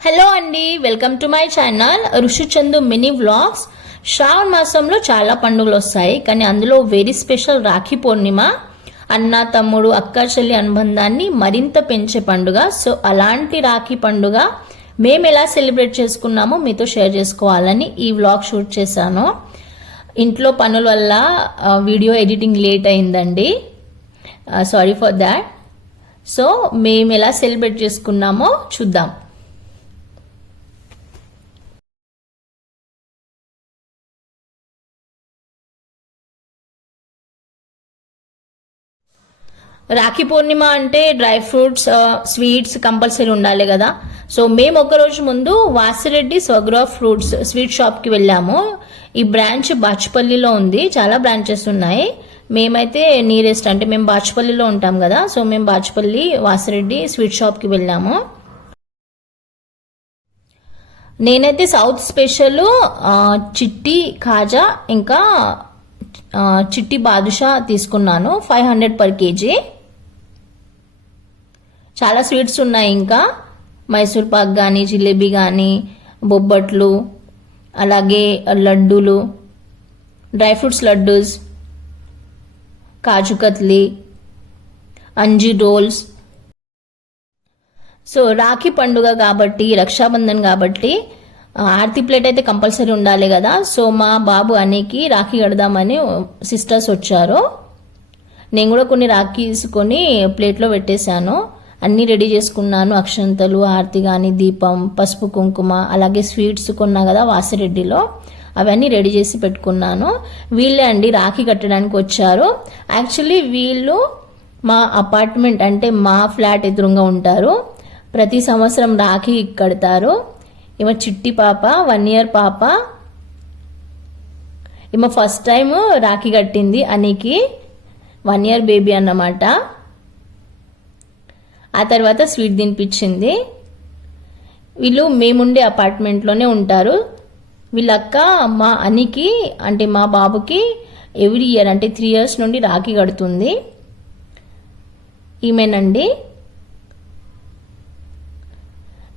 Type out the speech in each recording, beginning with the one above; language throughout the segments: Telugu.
హలో అండి, వెల్కమ్ టు మై ఛానల్ ఋషి చందు మినీ వ్లాగ్స్. శ్రావణ మాసంలో చాలా పండుగలు వస్తాయి, కానీ అందులో వెరీ స్పెషల్ రాఖీ పూర్ణిమ అన్న తమ్ముడు అక్క చెల్లి అనుబంధాన్ని మరింత పెంచే పండుగ. సో అలాంటి రాఖీ పండుగ మేము ఎలా సెలబ్రేట్ చేసుకున్నామో మీతో షేర్ చేసుకోవాలని ఈ వ్లాగ్ షూట్ చేశాను. ఇంట్లో పనుల వల్ల వీడియో ఎడిటింగ్ లేట్ అయిందండి, సారీ ఫర్ దాట్. సో మేము ఎలా సెలబ్రేట్ చేసుకున్నామో చూద్దాం. రాఖీ పూర్ణిమ అంటే డ్రై ఫ్రూట్స్, స్వీట్స్ కంపల్సరీ ఉండాలి కదా. సో మేము ఒక రోజు ముందు వాసిరెడ్డి స్వగ్రో ఫ్రూట్స్ స్వీట్ షాప్కి వెళ్ళాము. ఈ బ్రాంచ్ బాచుపల్లిలో ఉంది, చాలా బ్రాంచెస్ ఉన్నాయి. మేమైతే నియరెస్ట్, అంటే మేము బాచుపల్లిలో ఉంటాం కదా, సో మేము బాచుపల్లి వాసిరెడ్డి స్వీట్ షాప్కి వెళ్ళాము. నేనైతే సౌత్ స్పెషల్ చిట్టి కాజా ఇంకా చిట్టి బాదుషా తీసుకున్నాను, 500 per kg. చాలా స్వీట్స్ ఉన్నాయి, ఇంకా మైసూర్ పాక్ కానీ, జిలేబీ కానీ, బొబ్బట్లు, అలాగే లడ్డూలు, డ్రై ఫ్రూట్స్ లడ్డూస్, కాజు కత్లీ, అంజీ రోల్స్. సో రాఖీ పండుగ కాబట్టి, రక్షాబంధన్ కాబట్టి ఆర్తి ప్లేట్ అయితే కంపల్సరీ ఉండాలి కదా. సో మా బాబు అనికి రాఖీ కడదామని సిస్టర్స్ వచ్చారు. నేను కూడా కొన్ని రాఖీస్ కొని ప్లేట్లో పెట్టేశాను. అన్నీ రెడీ చేసుకున్నాను, అక్షంతలు, ఆర్తి కానీ, దీపం, పసుపు కుంకుమ, అలాగే స్వీట్స్ కొన్నా కదా వాసిరెడ్డిలో, అవన్నీ రెడీ చేసి పెట్టుకున్నాను. వీళ్ళే అండి రాఖీ కట్టడానికి వచ్చారు. యాక్చువల్లీ వీళ్ళు మా అపార్ట్మెంట్, అంటే మా ఫ్లాట్ ఎదురుగా ఉంటారు. ప్రతి సంవత్సరం రాఖీ కడతారు. ఈమె చిట్టి పాప, 1 year పాప. ఈమె ఫస్ట్ టైం రాఖీ కట్టింది అనికి, 1 year బేబీ అన్నమాట. ఆ తర్వాత స్వీట్ తినిపించింది. వీళ్ళు మేముండే అపార్ట్మెంట్లోనే ఉంటారు. వీళ్ళక్క మా అనికి, అంటే మా బాబుకి ఎవ్రీ ఇయర్, అంటే 3 years నుండి రాఖీ కడుతుంది. ఈమెనండి.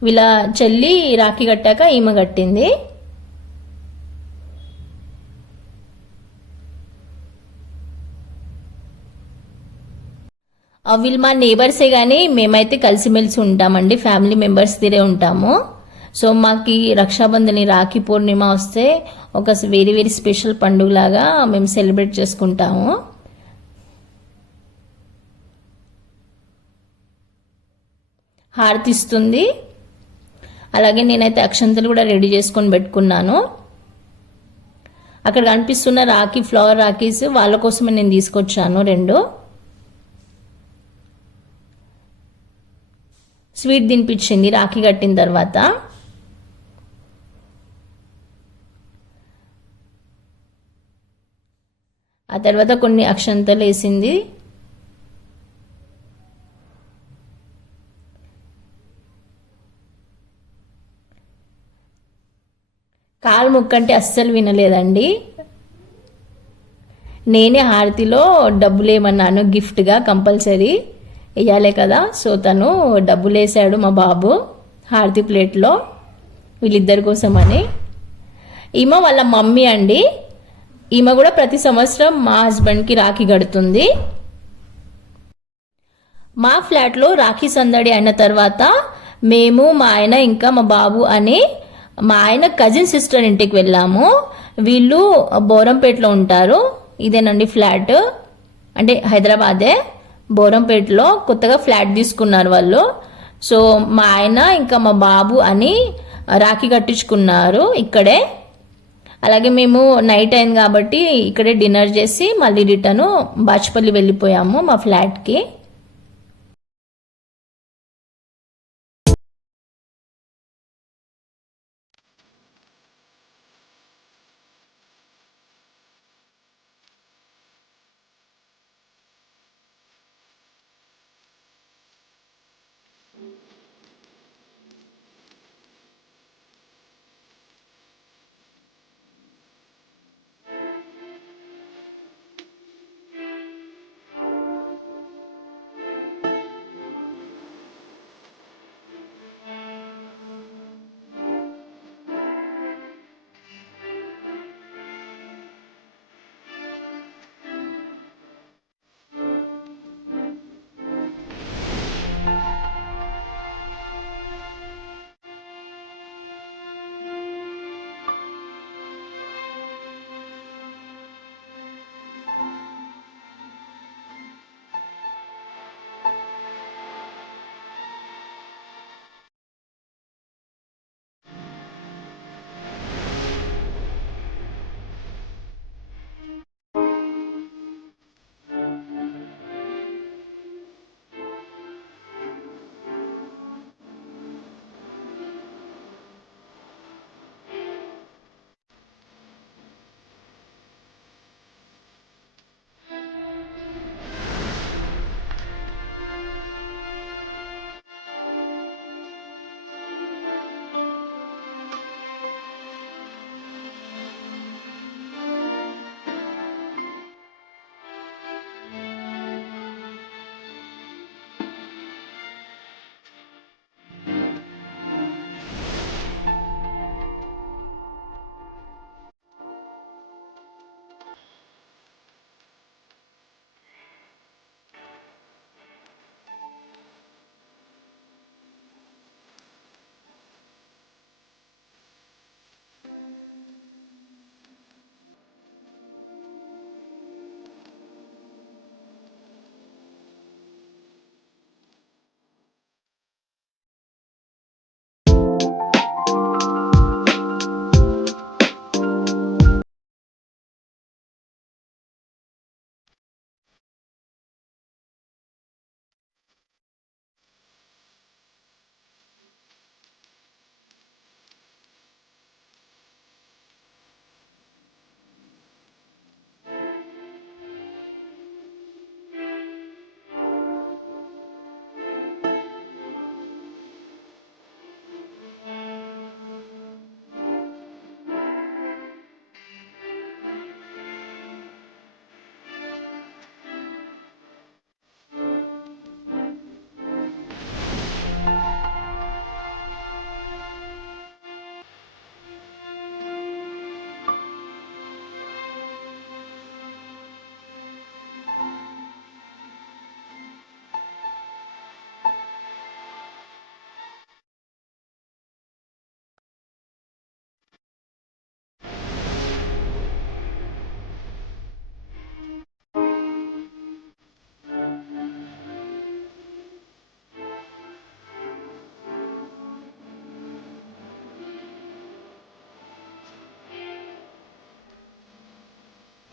వీళ్ళ చెల్లి రాఖీ కట్టాక ఈమె కట్టింది. వీళ్ళు మా నేబర్సే కానీ మేమైతే కలిసిమెలిసి ఉంటామండి, ఫ్యామిలీ మెంబర్స్ తీరే ఉంటాము. సో మాకు రక్షాబంధని, రాఖీ పూర్ణిమ వస్తే ఒక వెరీ వెరీ స్పెషల్ పండుగలాగా మేము సెలబ్రేట్ చేసుకుంటాము. హారతిస్తుంది. అలాగే నేనైతే అక్షంతలు కూడా రెడీ చేసుకొని పెట్టుకున్నాను. అక్కడ కనిపిస్తున్న రాఖీ, ఫ్లవర్ రాఖీస్ వాళ్ళ కోసమే నేను తీసుకొచ్చాను 2. స్వీట్ తినిపించింది రాఖీ కట్టిన తర్వాత. ఆ తర్వాత కొన్ని అక్షంతలు వేసింది. కాలు ముక్కంటే అస్సలు వినలేదండి. నేనే హారతిలో డబ్బులు ఏమన్నాను, గిఫ్ట్గా కంపల్సరీ వేయాలి కదా. సో తను డబ్బులు వేసాడు మా బాబు హారతి ప్లేట్లో, వీళ్ళిద్దరి కోసమని. ఈమె వాళ్ళ మమ్మీ అండి. ఈమె కూడా ప్రతి సంవత్సరం మా హస్బెండ్కి రాఖీ కడుతుంది. మా ఫ్లాట్లో రాఖీ సందడి అయిన తర్వాత మేము, మా ఆయన ఇంకా మా బాబు అని మా ఆయన కజిన్ సిస్టర్ ఇంటికి వెళ్ళాము. వీళ్ళు బోరంపేటలో ఉంటారు. ఇదేనండి ఫ్లాట్, అంటే హైదరాబాదే, బోరంపేటలో కొత్తగా ఫ్లాట్ తీసుకున్నారు వాళ్ళు. సో మా ఆయన ఇంకా మా బాబు అని రాఖీ కట్టించుకున్నారు ఇక్కడే. అలాగే మేము నైట్ అయింది కాబట్టి ఇక్కడే డిన్నర్ చేసి మళ్ళీ రిటర్న్ బాచుపల్లి వెళ్ళిపోయాము మా ఫ్లాట్కి.